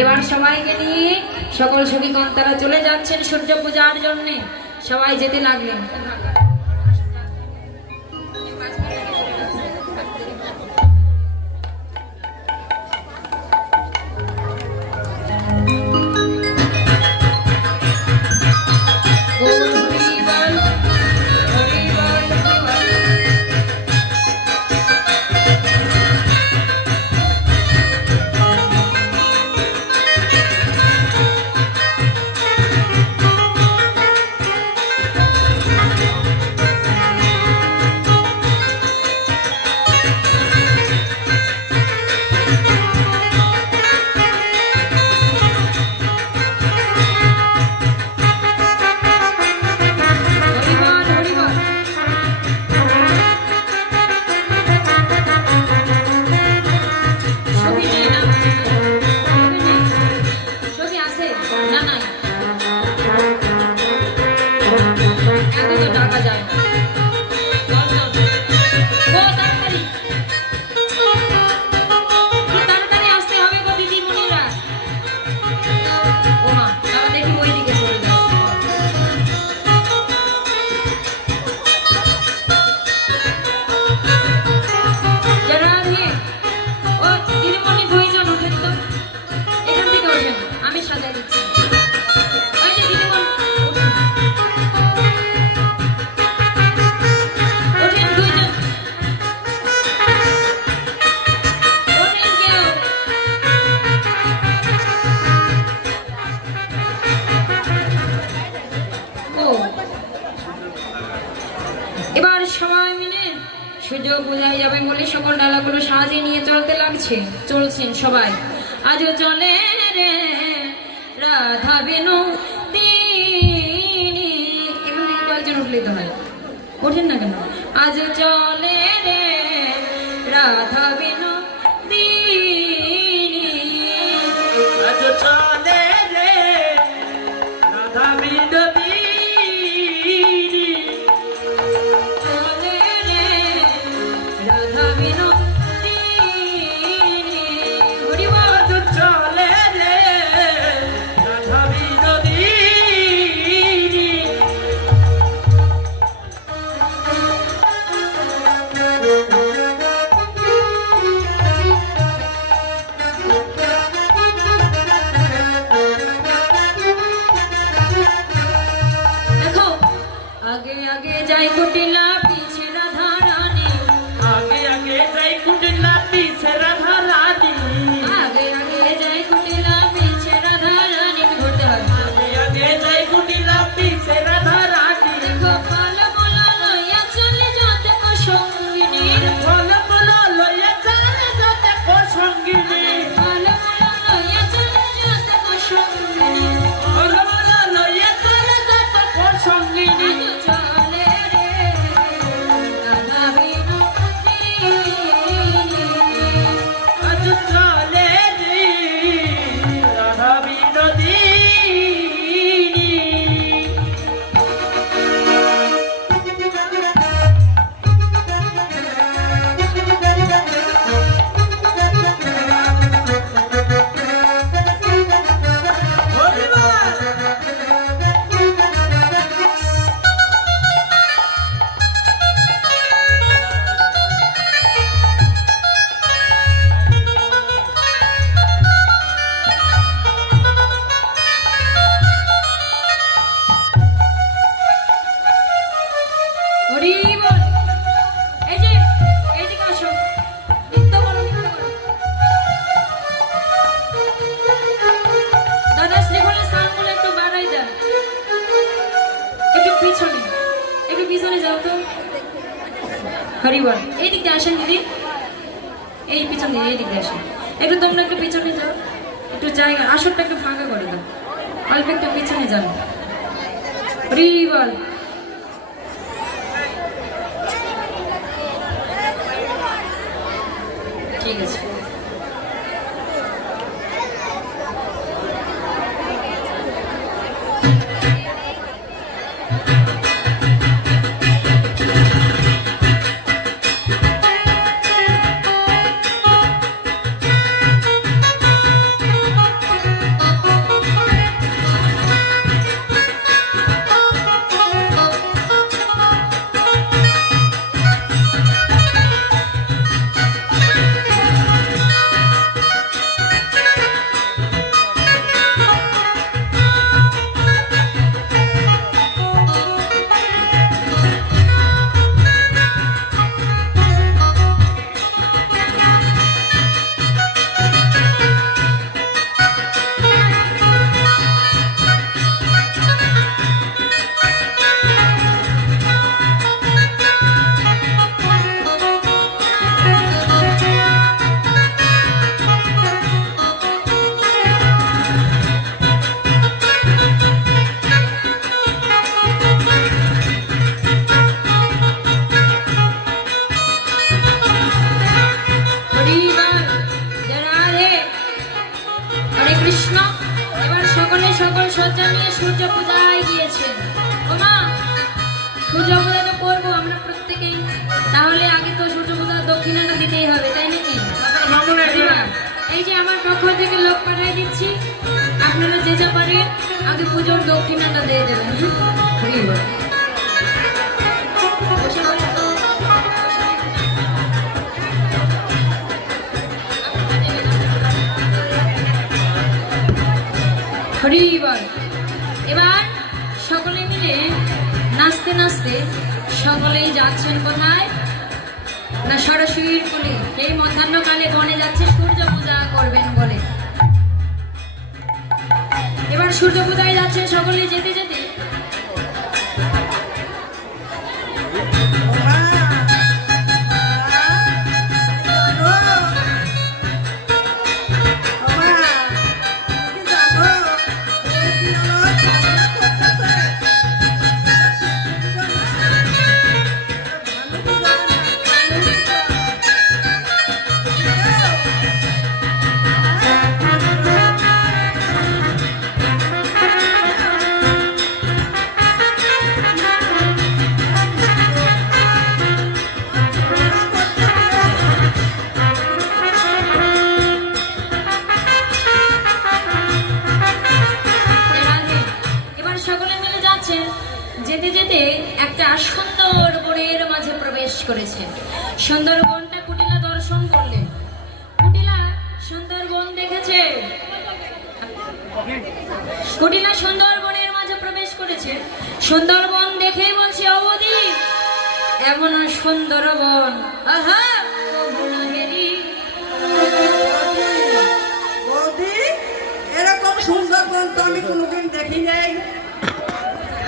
এবার সবাইকে নিয়ে সকল সখীগণ তারা চলে যাচ্ছেন সূর্য পূজার জন্যে। সবাই যেতে লাগলেন। চলছে, চলছেন সবাই। আজও চলে রে রাধা বেনু, তিনি। এখানে কয়েকজন উঠলেই তো হয়। ওঠেন না কেন? আজ চলে রে রাধা জায়গা আসরটাকে ফাঁকা করে দাও। অল্প একটু পিছনে যান। ঠিক আছে। সূর্য পূজায় গিয়েছেন ওমা সূর্য পূজা তো করব আমরা প্রত্যেকেই তাহলে আগে তো সূর্য পূজার দক্ষিণাটা দিতেই হবে তাই নাকি এই যে আমার পক্ষ থেকে লোক পাঠিয়ে দিচ্ছি আপনারা যে যা পারেন আগে পুজোর দক্ষিণাটা দিয়ে দেবেন হ্যাঁ? হরিবার। নাচতে সকলেই যাচ্ছেন কোথায়? না সরস্বীর কুলি এই মধ্যাহ্নকালে বনে যাচ্ছে, সূর্য পূজা করবেন বলে। এবার সূর্য পূজায় যাচ্ছেন সকলেই যেতে যেতে সুন্দর বনটা কুটিলা দর্শন করলেন কুটিলা সুন্দর বন দেখেছে? কুটিলা সুন্দর বনের মাঝে প্রবেশ করেছে। সুন্দরবন দেখেই বলছে অবধি এমন সুন্দর বন আহা এরকম সুন্দর বন তো আমি কোনোদিন দেখি নাই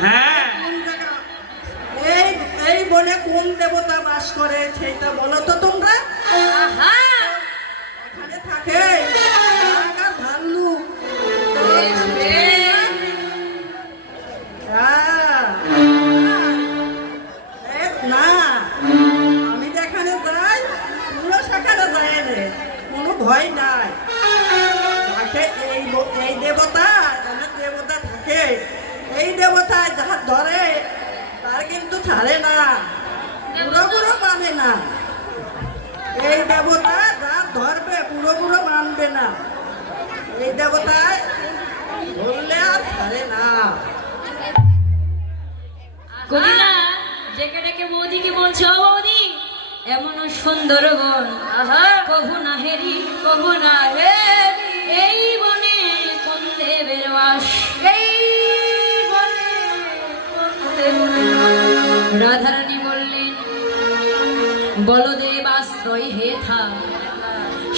হ্যাঁ কোন জায়গা? এই এই বনে কোন দেবতা বাস করে সেইটা বলো তো তোমরা। এখানে থাকে ভাল্লুক না আমি যেখানে যাই পুরো সেখানে যায় রে কোনো ভয় নাই। এই এই দেবতা দেবতা থাকে। এই দেবতায় যাহার ধরে তার কিন্তু ছাড়ে না। পুরো পুরো মানে না। এই দেবতা যার ধরবে পুরো মানবে না। এই দেবতায় ধরলে আর ছাড়ে না। কলিলা কভু না এই বনে দেবের বাস? এই? আশ্রয় হে থা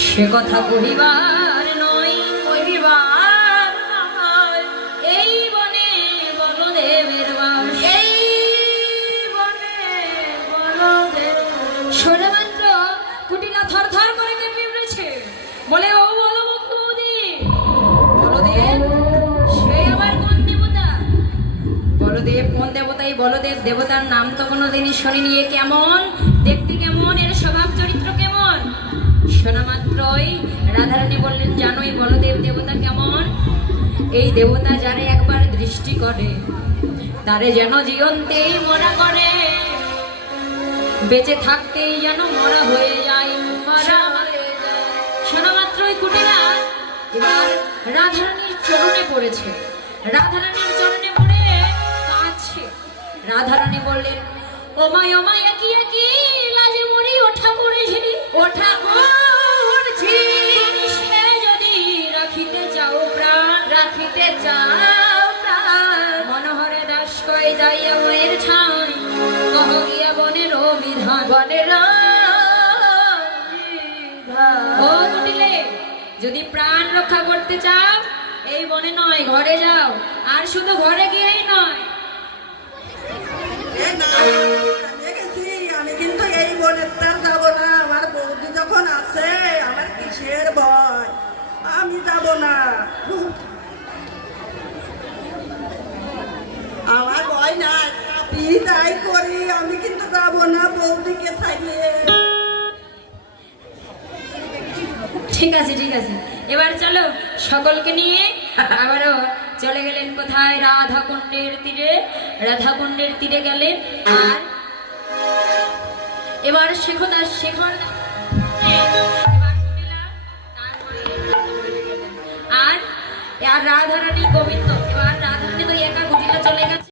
সে কথা কহিবার নয় কহিবার এই বনে বলদেবের বাস। এই বনে বলদেব শোনে মাত্র কুটিলা থর থর করে কেঁপে উঠেছে বলে ও বলো বৌদি বলদেব সে আবার কোন দেবতা? বলদেব কোন দেবতাই বলদেব দেবতার নাম তো কোনোদিনই শুনিনি। এ কেমন? দেখতে কেমন? শোনা মাত্রই রাধারানী বললেন, জানোই বলদেব দেবতা কেমন? এই দেবতা যারে একবার দৃষ্টি করে, তারে যেন জীবনতেই মরা করে। বেঁচে থাকতেই যেন মরা হয়ে যায় শোনা মাত্রই কুটিরা এবার রাধারানীর চরণে পড়েছে। রাধারানীর চরণে পড়ে কাঁদছে। রাধারানী বললেন ওমায় ওমায় একই একই লাজে মরি, ওঠা পড়েছি ওঠা রক্ষা করতে চাও? এই বনে নয়, ঘরে যাও। আর শুধু ঘরে গিয়েই নয়। আমার কিসের ভয়? আমি যাব না। আমার ভয় নাই তাই করি, আমি কিন্তু যাব না বৌদিকে ছাড়িয়ে। ঠিক আছে ঠিক আছে। এবার চলো সকলকে নিয়ে আবারও চলে গেলেন কোথায়? রাধা কুণ্ডের তীরে। রাধা কুণ্ডের তীরে গেলেন আর এবার শেখদাস শেখর আর রাধারানী গোবিন্দ। এবার রাধারানী তো একা ঘটিলা চলে গেল।